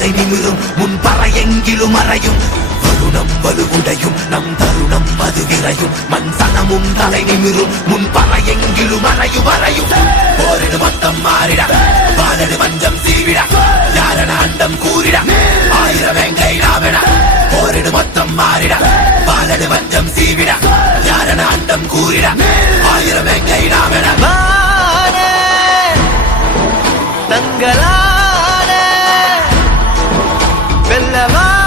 தலை நிமிரும் முன் பறையெங்கிலும் அறையும் வருணம் வலுவுடையும் நம் தருணம் அது விரையும் மண் சனமும் தலை நிமிரும் முன் பறையெங்கிலும் அறையும் போரிடு மொத்தம் மாறிட வாழடு வஞ்சம் சீவிட யாரன அண்டம் கூறிட ஆயிரம் வெங்கை நாவிட போரிடு மொத்தம் மாறிட வாழடு வஞ்சம் சீவிட யாரன அண்டம் கூறிட ஆயிரம் வெங்கை நாவிட தங்களான வெல்லவா